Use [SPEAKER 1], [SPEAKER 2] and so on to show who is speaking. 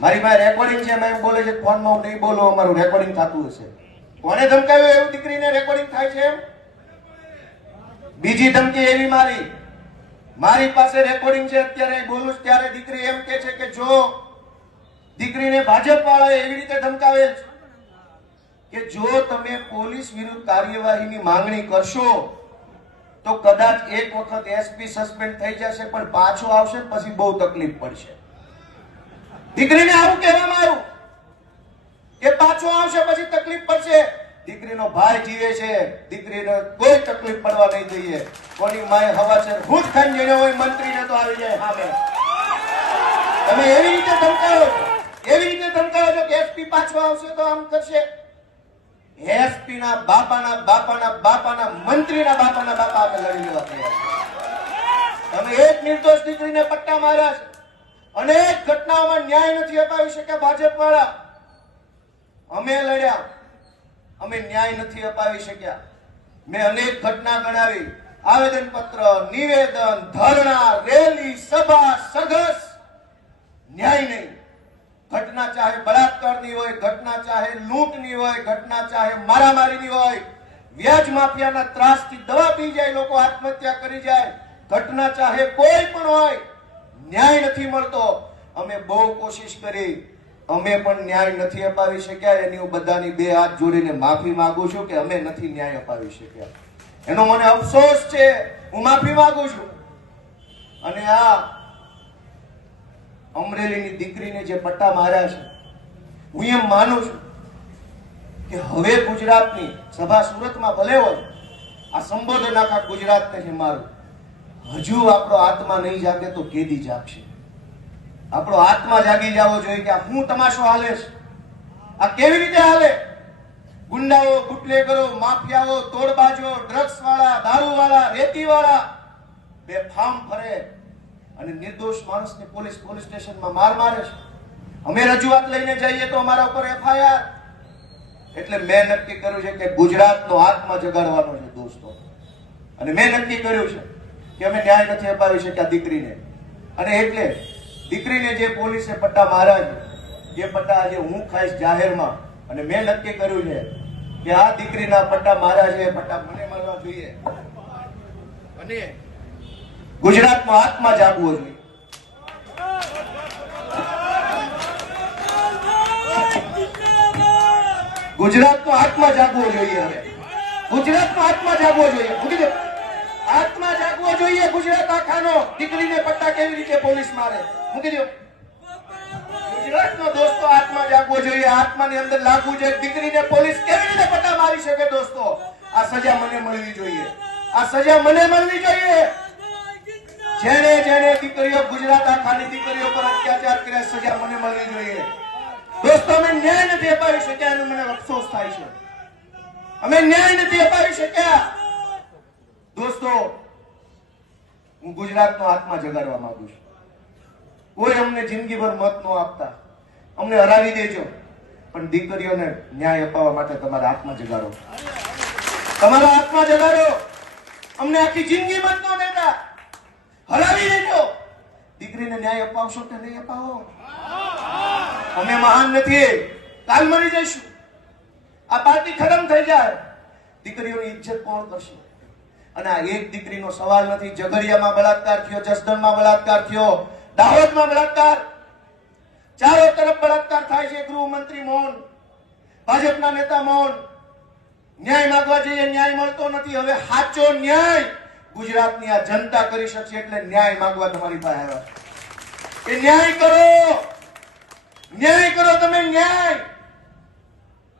[SPEAKER 1] મારી પાસે રેકોર્ડિંગ છે, એમાં એમ બોલે છે, ફોનમાં હું નહીં બોલો, અમારું રેકોર્ડિંગ થતું હશે. કોને ધમકાવ્યું એવું દીકરીને રેકોર્ડિંગ થાય છે બીજી ધમકી એવી મારી. મારી પાસે રેકોર્ડિંગ છે, અત્યારે બોલું ત્યારે દીકરી એમ કે છે કે, જો, દીકરીને ભાજપ વાળાએ એવી રીતે ધમકાવેલ કે જો તમે પોલીસ વિરુદ્ધ કાર્યવાહીની માંગણી કરશો, તો કદાચ એક વખત એસપી સસ્પેન્ડ થઈ જશે, પણ પાછો આવશે, પછી બહુ તકલીફ પડશે. દીકરીને આવું કહેવામાં આવ્યું કે પાછો આવશે પછી તકલીફ પડશે. દીકરીનો ભાઈ જીવે છે. દીકરીને કોઈ તકલીફ પડવા નહીં જોઈએ. કોની માય હવા છે? હું જ ખાઈને જેને હોય મંત્રીને તો આવી જાય. સામે તમે એવી રીતે ધમકાવો છો? એવી રીતે ધમકાવો છો કે એસપી પાછો આવશે તો આમ કરશે? એસપી ના બાપાના બાપાના બાપાના મંત્રીના બાપાના બાપા આપણે લડી લેવા તૈયાર. તમે એક નિર્દોષ દીકરીને પટ્ટા માર્યા છે. અનેક ઘટનાઓમાં ન્યાય નથી અપાવી શક્યા ભાજપ વાળા અમે લડ્યા. અમે ન્યાય નથી અપાવી શક્યા. મેં અનેક ઘટના ગણાવી. આવેદન પત્ર નિવેદન, ધરણા, રેલી, સભા સઘસ ન્યાય નહીં. ઘટના ચાહે બળાત્કારની હોય, ઘટના ચાહે લૂંટની હોય, ઘટના ચાહે મારામારીની હોય, વ્યાજ માફિયાના ત્રાસથી દવા પી જાય, લોકો આત્મહત્યા કરી જાય. ઘટના ચાહે કોઈ પણ હોય ન્યાય નથી મળતો. અમે બહુ કોશિશ કરી. અમે પણ ન્યાય નથી અપાવી શક્યા. એની હું બધાની બે હાથ જોડીને માફી માંગુ છું કે અમે નથી ન્યાય અપાવી શક્યા. એનો મને અફસોસ છે. હું માફી માંગુ છું. અને આ અમરેલીની દીકરીને જે પટ્ટા માર્યા છે, હું એમ માનું છું કે હવે ગુજરાતની સભા સુરતમાં ભલે હોય, આ સંબોધન આખા ગુજરાતને છે મારું. હજુ આપણો આત્મા નહીં જાગે તો કેદી જાગશે. આપણો આત્મા જાગી જવો જોઈએ કે શું તમાશો હાલે છે? આ કેવી રીતે હાલે? ગુંડાઓ બુટલેગરો માફિયાઓ તોડબાજો ડ્રગ્સ વાળા દારૂ વાળા રેતી વાળા બે ફાર્મ ફરે અને નિર્દોષ માણસને પોલીસ પોલીસ સ્ટેશનમાં માર મારે છે. અમે રજૂઆત લઈને જઈએ તો અમારા ઉપર એફઆઈઆર. એટલે મેં નક્કી કર્યું છે કે ગુજરાતનો આત્મા જગાડવાનો છે, દોસ્તો. અને મેં નક્કી કર્યું છે કે અમે ન્યાય નથી અપાવી શક્યા દીકરીને. અને એટલે દીકરીને જે પોલીસે પટ્ટા મારા જે પટ્ટા આજે હું ખાઈશ જાહેરમાં. અને મેં નક્કી કર્યું છે કે આ દીકરીના પટ્ટા મારા છે પટ્ટા મને મળવા જોઈએ. અને ગુજરાતનો આત્મા જાગવો જોઈએ. ગુજરાતનો આત્મા જાગવો જોઈએ હવે. ગુજરાતનો આત્મા જાગવો જોઈએ. આત્મા જાગવો જોઈએ ગુજરાત આખાનો. દીકરીને પટ્ટા કેવી રીતે પોલીસ મારે? મૂકી ગુજરાતનો દોસ્તો આત્મા જાગવો જોઈએ. આત્માની અંદર લાગવું જોઈએ. દીકરીને પોલીસ કેવી રીતે પટ્ટા મારી શકે દોસ્તો? આ સજા મને મળવી જોઈએ. આ સજા મને મળવી જોઈએ. જેને જેને દીકરીઓ ગુજરાત આખાની દીકરીઓ પર અત્યાચાર કર્યા, સજા મને મળવી જોઈએ. દોસ્તો, અમે ન્યાય નથી અપાવી શક્યા એનો મને અફસોસ થાય છે. અમે ન્યાય નથી અપાવી શક્યા દોસ્તો હું ગુજરાતનો આત્મા જગાડવા માંગુ છું. કોઈ અમને જિંદગીભર મત ન આપતા. અમને હરાવી દેજો. પણ દીકરીઓને ન્યાય અપાવવા માટે તમારા આત્મા જગાડો. તમારા આત્મા જગાડો. અમને આખી જિંદગી મત ન દેતા. હરાવી દેજો. દીકરીને ન્યાય અપાવશો કે નહીં અપાવો? અમે મહાન નથી. કાલ મરી જઈશું. આ પાર્ટી ખતમ થઈ જાય. દીકરીઓની ઇજ્જત કોણ કરશે? અને આ એક દીકરીનો સવાલ નથી. ઝઘડિયામાં બળાત્કાર થયો, જસદણમાં બળાત્કાર થયો, દાહોદમાં બળાત્કાર. ચારો તરફ બળાત્કાર થાય છે ગૃહમંત્રી મૌન, ભાજપના નેતા મૌન. ન્યાય માંગવા જઈએ, ન્યાય મળતો નથી. હવે સાચો ન્યાય ગુજરાતની આ જનતા કરી શકશે એટલે ન્યાય માંગવા તમારી પાસે આવ્યા. કે ન્યાય કરો! ન્યાય કરો તમે ન્યાય!